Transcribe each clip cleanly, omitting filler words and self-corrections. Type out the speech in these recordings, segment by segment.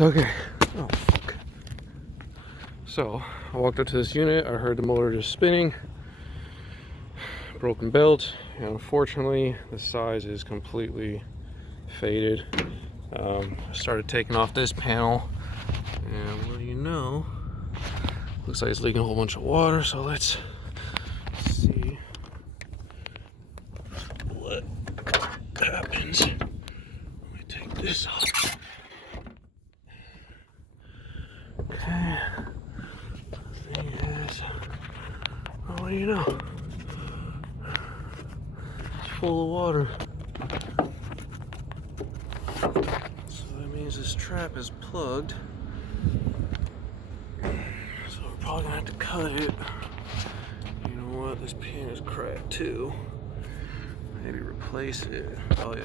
Okay. Oh, fuck. So, I walked up to this unit. I heard the motor just spinning. Broken belt. And unfortunately, the size is completely faded. I started taking off this panel. And what do you know? Looks like it's leaking a whole bunch of water. So let's see what happens. Let me take this off. Okay. The thing is, oh, what do you know? It's full of water. So that means this trap is plugged. So we're probably gonna have to cut it. You know what? This pin is cracked too. Maybe replace it. Oh yeah.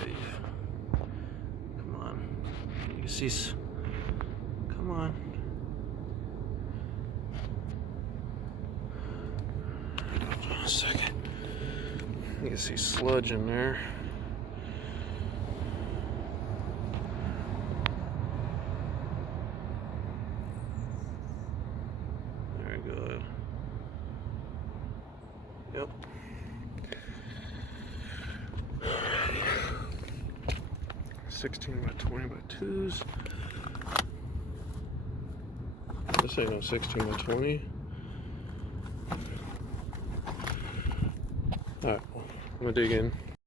Come on. You can see. Come on. Hold on a second. You can see sludge in there. Very good. Yep. 16 by 20 by 2s. This ain't no 16 by 20. Alright, I'm gonna dig in.